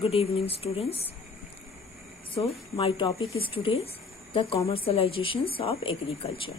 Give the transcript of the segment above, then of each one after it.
Good evening, students. So, my topic is today's the commercializations of agriculture.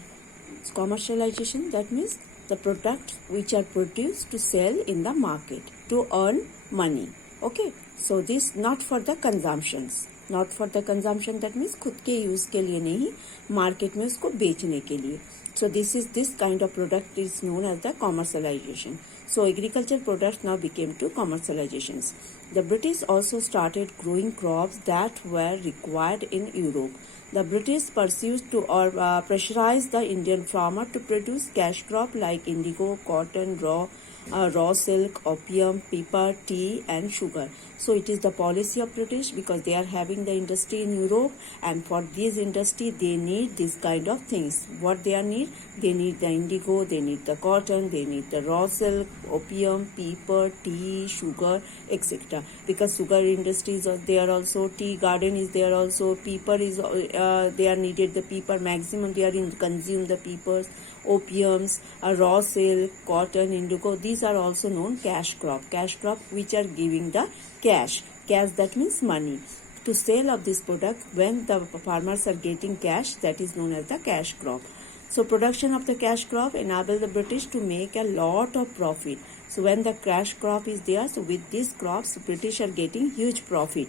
So, commercialization, that means the products which are produced to sell in the market to earn money. Okay, so this not for the consumptions. Not for the consumption, that means खुद के use के लिए नहीं, market में उसको बेचने के लिए. So this kind of product is known as the commercialization. So agriculture products now became to commercializations. The British also started growing crops that were required in Europe. The British pursued to pressurize the Indian farmer to produce cash crop like indigo, cotton, raw silk, opium, pepper, tea and sugar. So it is the policy of British because they are having the industry in Europe, and for this industry they need this kind of things. What they need? They need the indigo, they need the cotton, they need the raw silk, opium, pepper, tea, sugar, etc. Because sugar industry is there also, tea garden is there also, pepper is they are needed, the pepper maximum they are in consume the peppers, opiums, raw silk, cotton, indigo. These are also known cash crop which are giving the cash that means money. To sale of this product, when the farmers are getting cash, that is known as the cash crop. So production of the cash crop enabled the British to make a lot of profit. So when the cash crop is there, so with these crops, British are getting huge profit.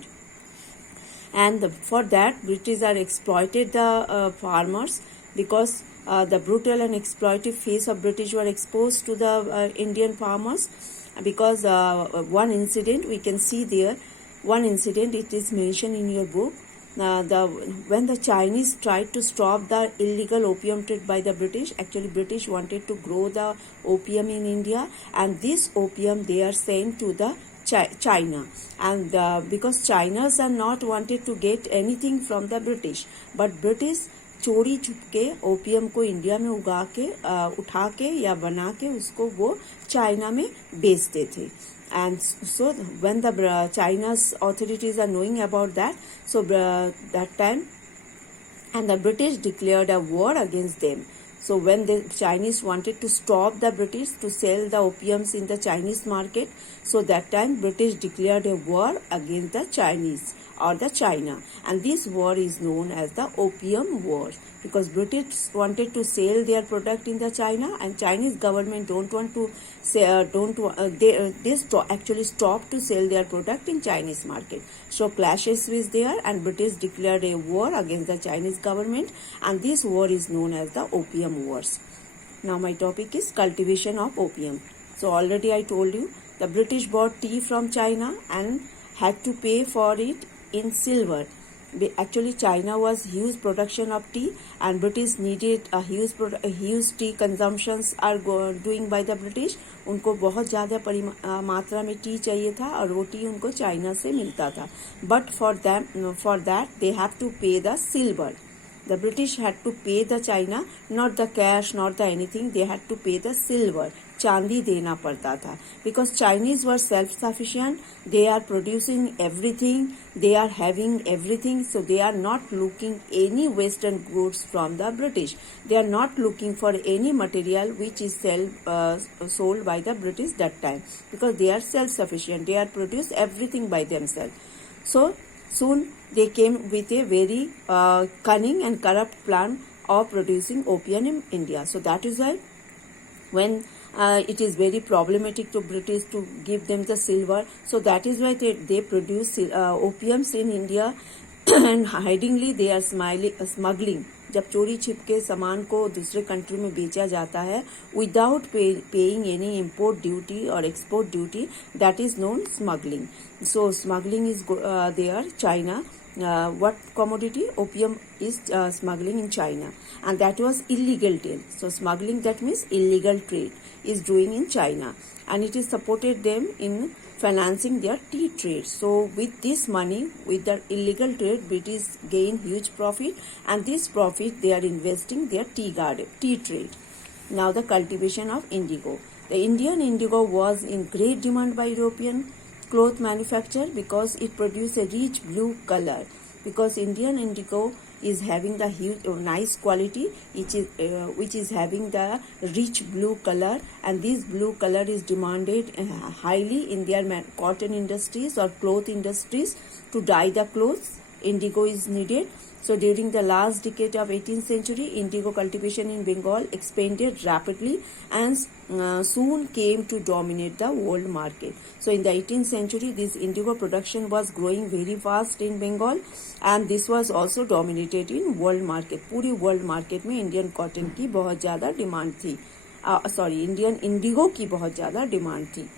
And for that, British are exploited the farmers because the brutal and exploitative face of British were exposed to the Indian farmers. Because one incident we can see there, one incident it is mentioned in your book. When the Chinese tried to stop the illegal opium trade by the British, actually British wanted to grow the opium in India, and this opium they are sent to the China, and because Chinas are not wanted to get anything from the British, but British चोरी छुपके opium को India में उगा के उठा के या बना के उसको वो चाइना में बेचते थे. And so when the China's authorities are knowing about that, so that time, and the British declared a war against them. So when the Chinese wanted to stop the British to sell the opiums in the Chinese market, so that time British declared a war against the Chinese or the China, and this war is known as the Opium War because British wanted to sell their product in the China, and Chinese government don't want to say actually stop to sell their product in Chinese market. So clashes was there, and British declared a war against the Chinese government, and this war is known as the Opium Wars. Now my topic is cultivation of opium. So already I told you the British bought tea from China and had to pay for it in silver. Actually China was huge production of tea, and British needed a huge tea consumptions are doing by the British. उनको बहुत ज़्यादा मात्रा में T चाहिए था, और वो T उनको चाइना से मिलता था. But for that they have to pay the silver. The British had to pay the China, not the cash, not the anything. They had to pay the silver. चांदी देना पड़ता था because Chinese were self-sufficient. They are producing everything. They are having everything. So they are not looking any Western goods from the British. They are not looking for any material which is sold by the British that time because they are self-sufficient. They are produce everything by themselves. So soon they came with a very cunning and corrupt plan of producing opium in India. So that is why when it is very problematic to British to give them the silver, so that is why they produce opiums in India and hidingly they are smuggling. जब चोरी छिप के सामान को दूसरे country में बेचा जाता है without paying any import duty और export duty, that is known smuggling. So smuggling is there China. What commodity? Opium is smuggling in China, and that was illegal trade. So smuggling, that means illegal trade, is doing in China, and it is supported them in financing their tea trade. So with this money, with the illegal trade, British gain huge profit, and this profit they are investing their tea trade. Now the cultivation of indigo. The Indian indigo was in great demand by European cloth manufacturer because it produced a rich blue color. Because Indian indigo is having the huge nice quality, which is having the rich blue color, and this blue color is demanded highly in their cotton industries or cloth industries to dye the clothes. Indigo is needed. So during the last decade of 18th century, indigo cultivation in Bengal expanded rapidly and soon came to dominate the world market. So in the 18th century, this indigo production was growing very fast in Bengal, and this was also dominated in world market. पूरी world market में Indian cotton की बहुत ज़्यादा demand थी. Indian indigo की बहुत ज़्यादा demand थी.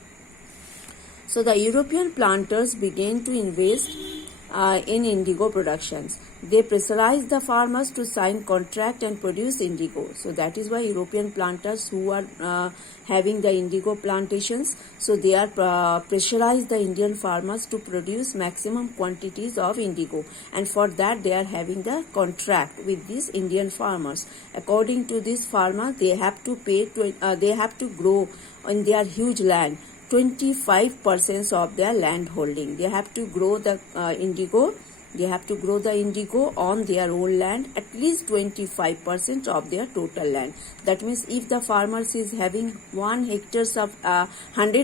So the European planters began to invest in indigo productions. They pressurized the farmers to sign contract and produce indigo. So that is why European planters who are having the indigo plantations, so they are pressurized the Indian farmers to produce maximum quantities of indigo, and for that they are having the contract with these Indian farmers. According to these farmers, they have to pay they have to grow in their huge land 25% of their land holding. They have to grow the indigo. They have to grow the indigo on their own land, at least 25% of their total land. That means if the farmers is having 100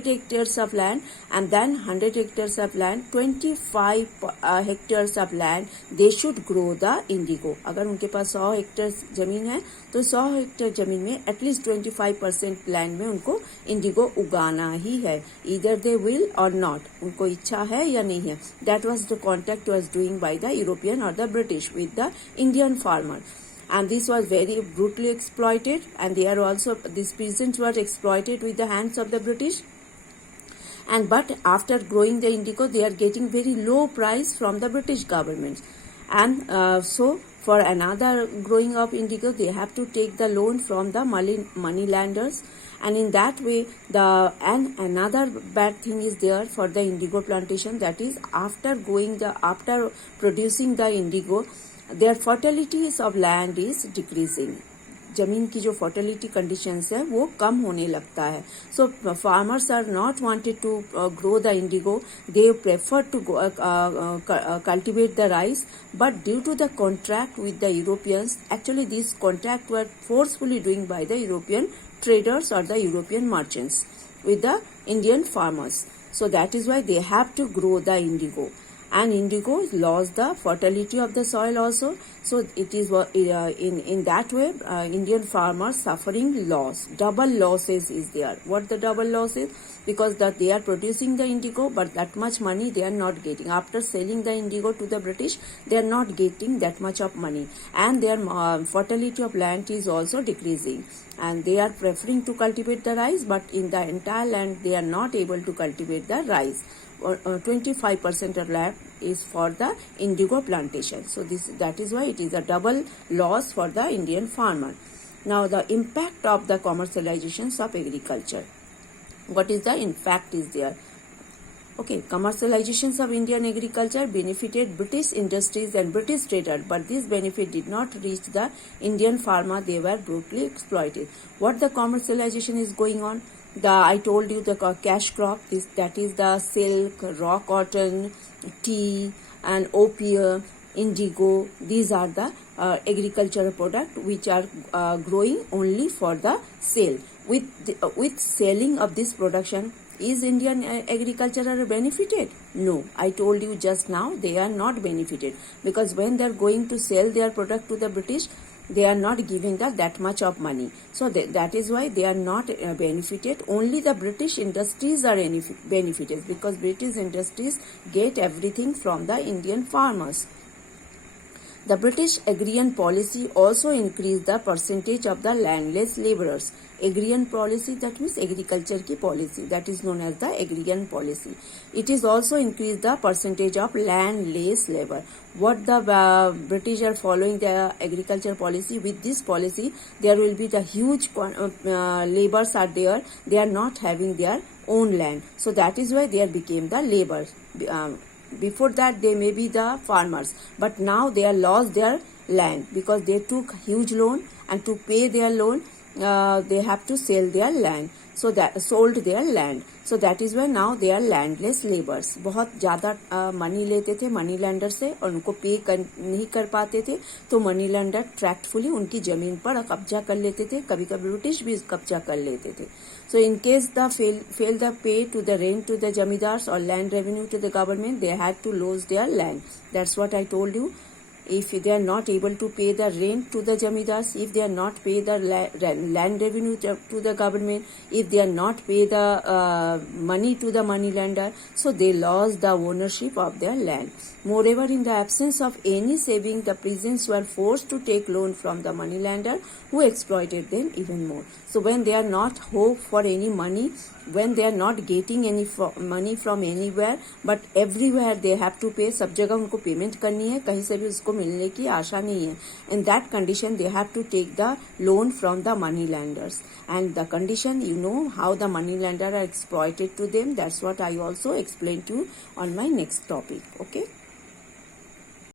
hectares of land, and then 100 hectares of land, 25 hectares of land, they should grow the indigo. अगर उनके पास 100 hectare जमीन है, तो 100 hectare जमीन में at least 25% land में उनको Indigo उगाना ही है. Either they will or not. उनको इच्छा है या नहीं है. That was the contract was doing by the European or the British with the Indian farmer, and this was very brutally exploited, and they are also, these peasants were exploited with the hands of the British. And but after growing the indigo, they are getting very low price from the British government, and so for another growing of indigo, they have to take the loan from the money lenders. And in that way, another bad thing is there for the indigo plantation, that is after producing the indigo, their fertilities of land is decreasing. जमीन की जो fertility conditions है वो कम होने लगता है. So farmers are not wanted to grow the indigo. They prefer to cultivate the rice, but due to the contract with the Europeans, actually these contracts were forcefully doing by the European traders or the European merchants with the Indian farmers. So that is why they have to grow the indigo. And indigo lost the fertility of the soil also. So it is in that way Indian farmers suffering loss. Double losses is there. What the double loss is? Because that they are producing the indigo, but that much money they are not getting. After selling the indigo to the British, they are not getting that much of money, and their fertility of land is also decreasing. And they are preferring to cultivate the rice, but in the entire land they are not able to cultivate the rice. 25% of land is for the indigo plantation. So that is why it is a double loss for the Indian farmer. Now the impact of the commercializations of agriculture. What is the impact is there? Okay, commercializations of Indian agriculture benefited British industries and British traders, but this benefit did not reach the Indian farmer. They were brutally exploited. What the commercialization is going on? I told you the cash crop, that is the silk, raw cotton, tea and opium, indigo. These are the agricultural products which are growing only for the sale. With selling of this production, is Indian agriculture benefited? No. I told you just now they are not benefited, because when they are going to sell their product to the British, they are not giving that much of money. So that is why they are not benefited. Only the British industries are benefited, because British industries get everything from the Indian farmers. The British agrarian policy also increased the percentage of the landless laborers. Agrarian policy, that means agriculture ki policy, that is known as the agrarian policy. It is also increased the percentage of landless labor. What the British are following the agriculture policy, with this policy there will be the huge laborers are there. They are not having their own land. So that is why they became the laborers. Before that they may be the farmers, but now they are lost their land because they took huge loan, and to pay their loan they have to sell their land. So that sold their land. So that is why now they are landless laborers. बहुत ज़्यादा money लेते थे money lender से और उनको नहीं कर पाते थे, तो मनी लैंडर ट्रैक्टफुली उनकी जमीन पर कब्जा कर लेते थे, कभी कभी ब्रिटिश भी कब्जा कर लेते थे. So in case the fail the pay to the rent to the jamidars or land revenue to the government, they had to lose their land. That's what I told you. If they are not able to pay the rent to the jamidars, if they are not pay the land revenue to the government, if they are not pay the money to the money lender, so they lost the ownership of their land. Moreover, in the absence of any saving, the peasants were forced to take loan from the money lender, who exploited them even more. So when they are not hope for any money, when they are not getting any money from anywhere, but everywhere they have to pay, सब जगह उनको payment करनी है, कहीं से भी उसको मिलने की आशा नहीं है. In that condition, they have to take the loan from the money lenders. And the condition, you know how the money lender are exploited to them. That's what I also explained to you on my next topic. Okay.